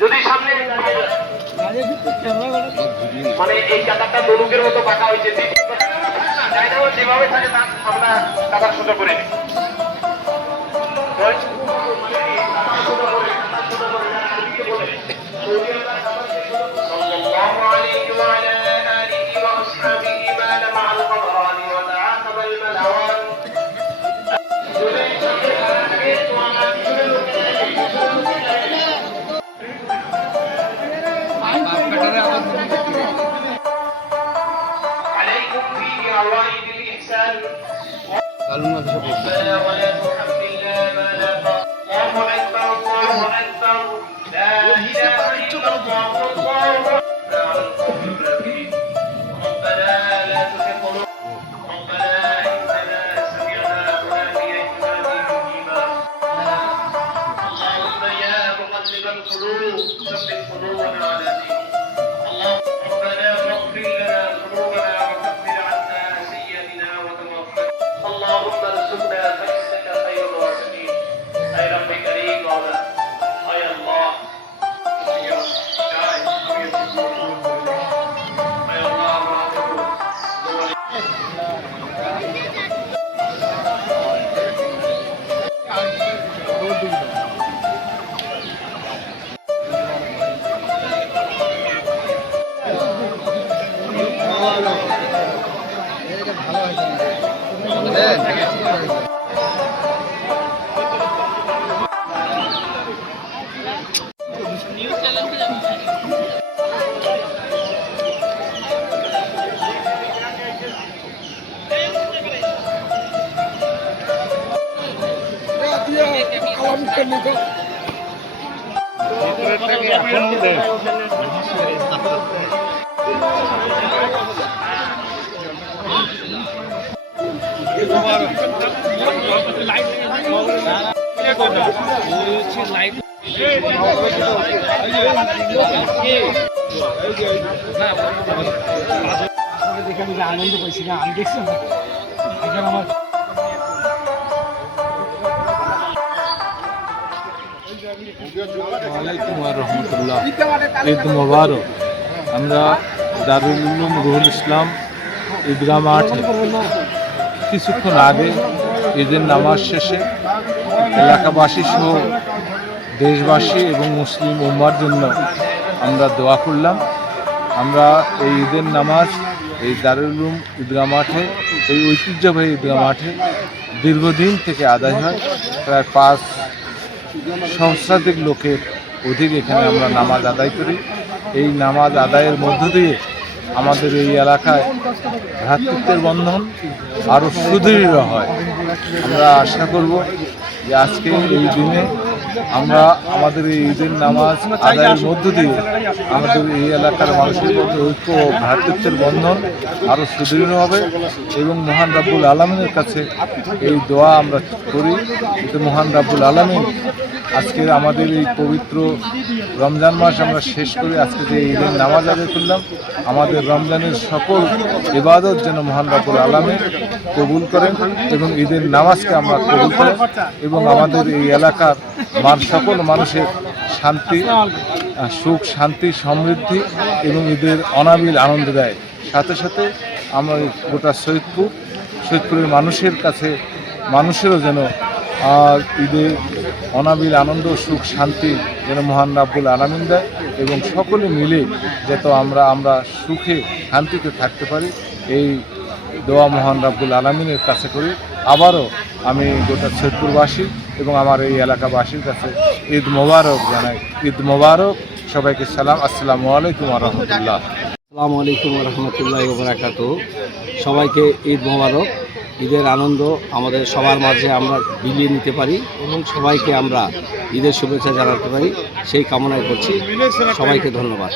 যদি সামনে মানে এই কাতারটা দলুকের মতো বাঁকা হয়েছে, যেভাবে থাকে আমরা কাতার সোজা করে নিই। আনন্দ পাইছি না, আমি দেখছি না আমার ওয়ালাইকুম রহমতুল্লাহ। ঈদ মোবারক। আমরা দারুল উলুম রুহুল ইসলাম ঈদগাহ মাঠে কিছুক্ষণ আগে ঈদের নামাজ শেষে এলাকাবাসী সহ দেশবাসী এবং মুসলিম উম্মার জন্য আমরা দোয়া করলাম। আমরা এই ঈদের নামাজ এই দারুল উলুম ঈদগাহ মাঠে, এই ঐতিহ্যবাহী ঈদগাহ মাঠে দীর্ঘদিন থেকে আদায় হয়। প্রায় 5 সহস্রাধিক লোকের অধিক এখানে আমরা নামাজ আদায় করি। এই নামাজ আদায়ের মধ্য দিয়ে আমাদের এই এলাকায় ভ্রাতৃত্বের বন্ধন আরও সুদৃঢ় হয়। আমরা আশা করব যে আজকে এই দিনে আমরা আমাদের এই ঈদের নামাজ আদায়ের মধ্য দিয়ে আমাদের এই এলাকার মানুষের মধ্যে ঐক্য ও ভ্রাতৃত্বের বন্ধন আরও সুদৃঢ় হবে এবং মহান রাব্বুল আলামিনের কাছে এই দোয়া আমরা করি যে মহান রাব্বুল আলামিন আজকে আমাদের এই পবিত্র রমজান মাস আমরা শেষ করে আজকে যে ঈদের নামাজ আদায় করলাম, আমাদের রমজানের সকল ইবাদত যেন মহান রাব্বুল আলামিন কবুল করেন এবং ঈদের নামাজকে আমরা কবুল করেন এবং আমাদের এই এলাকার সকল মানুষের শান্তি, সুখ, শান্তি, সমৃদ্ধি এবং ঈদের অনাবিল আনন্দ দেয়। সাথে সাথে আমরা গোটা সৈয়দপুরের মানুষের কাছে মানুষেরও যেন ঈদের অনাবিল আনন্দ, সুখ, শান্তি যেন মহান রাব্বুল আলামিন দেয় এবং সকলে মিলে যাতে আমরা সুখে শান্তিতে থাকতে পারি, এই দোয়া মহান রাব্বুল আলামিনের কাছে করি। আবারও আমি গোটা সৈয়দপুরবাসী এবং আমার এই এলাকাবাসীর কাছে ঈদ মোবারক জানাই। ঈদ মোবারক। সবাইকে সালাম। আসসালামু আলাইকুম ওয়া রাহমাতুল্লাহ। আসসালামু আলাইকুম ওয়া রাহমাতুল্লাহি ওয়া বারাকাতুহু। সবাইকে ঈদ মোবারক। ঈদের আনন্দ আমাদের সবার মাঝে আমরা বিলিয়ে নিতে পারি এবং সবাইকে আমরা ঈদের শুভেচ্ছা জানাতে পারি, সেই কামনাই করছি। সবাইকে ধন্যবাদ।